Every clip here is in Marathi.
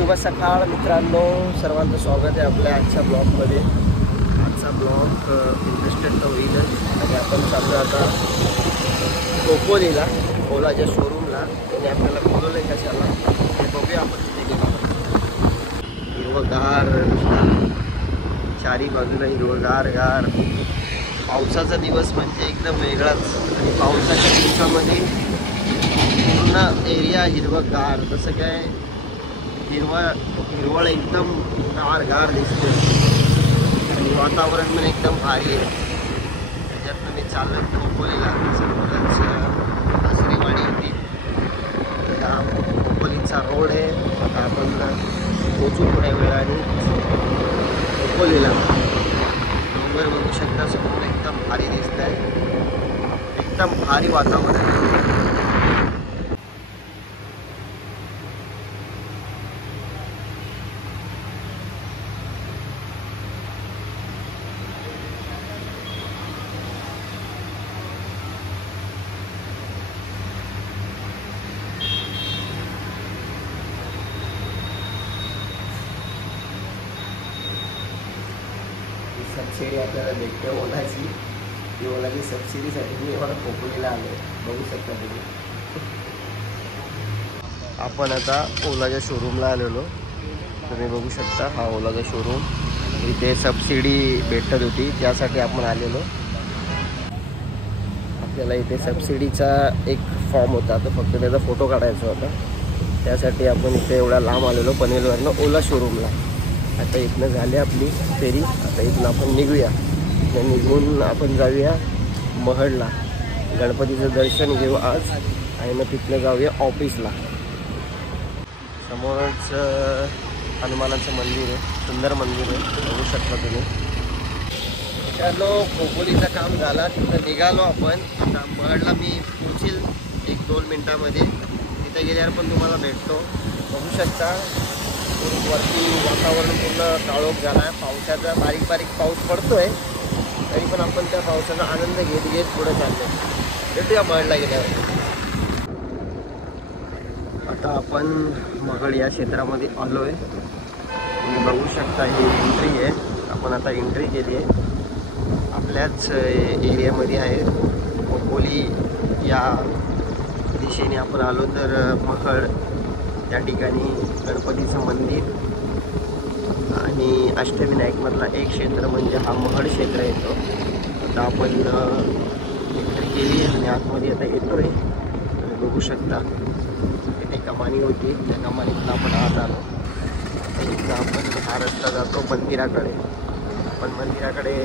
शुभ सकाळ मित्रांनो, सर्वांचं स्वागत आहे आपल्या आजच्या ब्लॉगमध्ये। आजचा ब्लॉग इंटरेस्टेड तर होईलच आणि आपण चालू आता कोपोलीला, ओलाच्या शोरूमला। त्याने आपल्याला बोलवलं आहे कशाला ते बघूया आपण तिथे गेलो। हिरवगार, चारी बाजूला हिरवगार गार, पावसाचा दिवस म्हणजे एकदम वेगळाच। आणि पावसाच्या दिवसामध्ये पूर्ण एरिया हिरवगार, तसं काय हिरवळ एकदम गार दिसते आणि वातावरण पण एकदम भारी आहे। त्याच्यातनं मी चाललो कोपोलीला, समोरच आसरेवाडी होती, कोपोलीचा रोड आहे। आता आपण पोचू थोड्या वेळाने कोपोलीला। डोंगर बघू शकता समोर, एकदम भारी दिसत आहे, एकदम भारी वातावरण आहे। सबसिडी आपल्याला भेटते ओलाची, ती ओलाची सबसिडीसाठी मी एवढा कोपोलीला आलो, बघू शकता तुम्ही। आपण आता ओलाच्या शोरूमला आलेलो, तुम्ही बघू शकता हा ओलाचा शोरूम। इथे सबसिडी भेटत होती त्यासाठी आपण आलेलो। आपल्याला इथे सबसिडीचा एक फॉर्म होता, तर फक्त त्याचा फोटो काढायचा होता, त्यासाठी आपण इथे एवढा लांब आलेलो पनवेलवरनं ओला शोरूमला। आता इथनं झाली आपली फेरी, आता इथनं आपण निघूया। निघून आपण जाऊया महडला, गणपतीचं दर्शन घेऊ आज आणि मग तिथनं जाऊया ऑफिसला। समोरच हनुमानाचं मंदिर आहे, सुंदर मंदिर आहे, बघू शकता तुम्ही। चलो, कोपोलीचं काम झाला, तिथं निघालो आपण। आता महडला मी पोचील 1-2 मिनटामध्ये, तिथं गेल्यावर पण तुम्हाला भेटतो। बघू शकता वरती वातावरण पूर्ण काळोख झाला आहे, पावसाचा बारीक पाऊस पडतोय, तरी पण आपण त्या पावसाचा आनंद घेत पुढे चाललो। भेटूया महडला गेल्यावर। आता आपण महड या क्षेत्रामध्ये आलो आहे, तुम्ही बघू शकता ही एंट्री आहे। आपण आता एंट्री केली आहे, आपल्याच एरियामध्ये आहे कोपोली या दिशेने आपण आलो तर महड, त्या ठिकाणी गणपतीचं मंदिर आणि अष्टविनायकमधला एक क्षेत्र म्हणजे हा महड क्षेत्र येतो। आता आपण एंट्री केली आणि आतमध्ये आता येतो आहे, बघू शकता। इथे कमानी होती, त्या कमानीतून आपण आत आलो। इथं आपण हा रस्ता जातो मंदिराकडे, आपण मंदिराकडे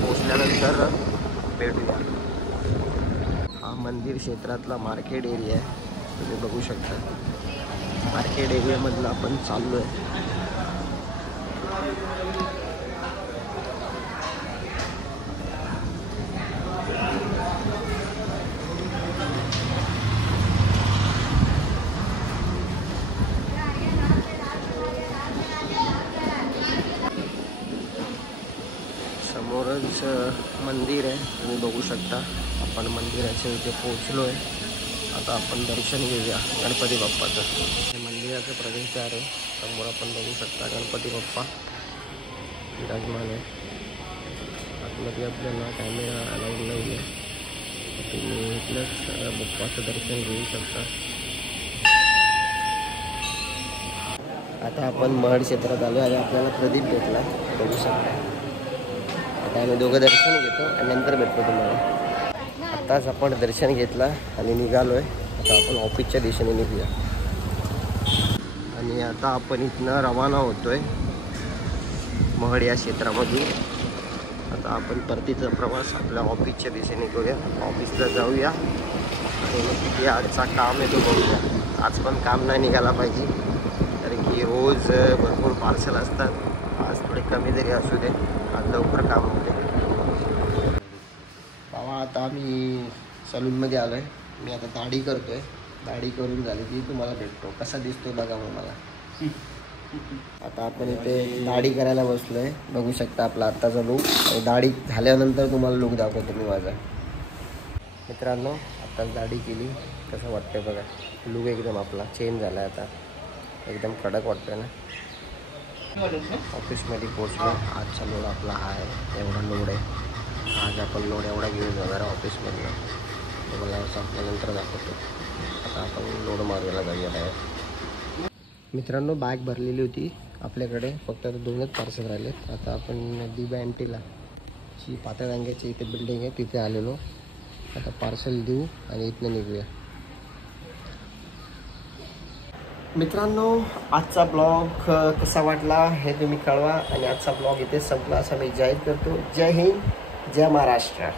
पोचल्यानंतर भेटूया। हा मंदिर क्षेत्रातला मार्केट एरिया आहे, तुम्ही बघू शकता। मार्केट एरियामधनं आपण चाललो आहे। समोरच मंदिर आहे, तुम्ही बघू शकता। आपण मंदिराच्या इथे पोहोचलो आहे, आता आपण दर्शन घेऊया गणपती बाप्पाचं। हे मंदिराचं प्रवेशद्वार आहे, समोर आपण बघू शकता गणपती बाप्पा विराजमान आहे। आतमध्ये आपल्याला कॅमेरा अलाउड नाही आहे, तुम्ही इथलंच बाप्पाचं दर्शन घेऊ शकता। आता आपण महड क्षेत्रात आलो आणि आपल्याला प्रदीप भेटला, बघू शकता। आता आम्ही दोघं दर्शन घेतो आणि नंतर भेटतो तुम्हाला। आत्ताच आपण दर्शन घेतला आणि निघालो आहे, आता आपण ऑफिसच्या दिशेने निघूया। आणि आता आपण इथनं रवाना होतो आहे महड या क्षेत्रामध्ये। आता आपण परतीचा प्रवास आपल्या ऑफिसच्या दिशेने करूया, ऑफिसला जाऊया आणि मग किती आजचा काम आहे तो बघूया। आज पण काम नाही निघाला पाहिजे, कारण की रोज भरपूर पार्सल असतात, आज थोडे कमी जरी असू दे, आज लवकर काम होते। बाबा आता आम्ही सलूनमध्ये आलो आहे, मी आता दाढी करतो आहे, दाढी करून झाली की तुम्हाला भेटतो, कसा दिसतोय बघा मग मला। आता आपण इथे दाढी करायला बसलो आहे, बघू शकता आपला आत्ताचा लूक, आणि दाढी झाल्यानंतर तुम्हाला लूक दाखवतो मी माझा। मित्रांनो आत्ताच दाढी केली, कसं वाटतंय बघा, लूक एकदम आपला चेंज झाला आहे आता। एकदम कडक वाटतोय ना. ऑफिसमध्ये पोचलो. आजचा लोड आपला हा आहे, एवढा लोड आहे. आज आपण लोड एवढा घेऊन जाणार ऑफिसमधनं, तुम्हाला संपल्यानंतर दाखवतो. आता आपण लोड मारायला जाऊया बाहेर. मित्रांनो, बॅग भरलेली होती आपल्याकडे, फक्त 2च पार्सल राहिलेत. आता आपण DBNTला जी पातळांग्याची इथे बिल्डिंग आहे तिथे आलेलो. आता पार्सल देऊ आणि इथनं निघूया. मित्रांनो, आजचा ब्लॉग कसा वाटला हे तुम्ही कळवा आणि आजचा ब्लॉग इथे संपला असं मी जाहीर करतो. जय हिंद, जय महाराष्ट्र.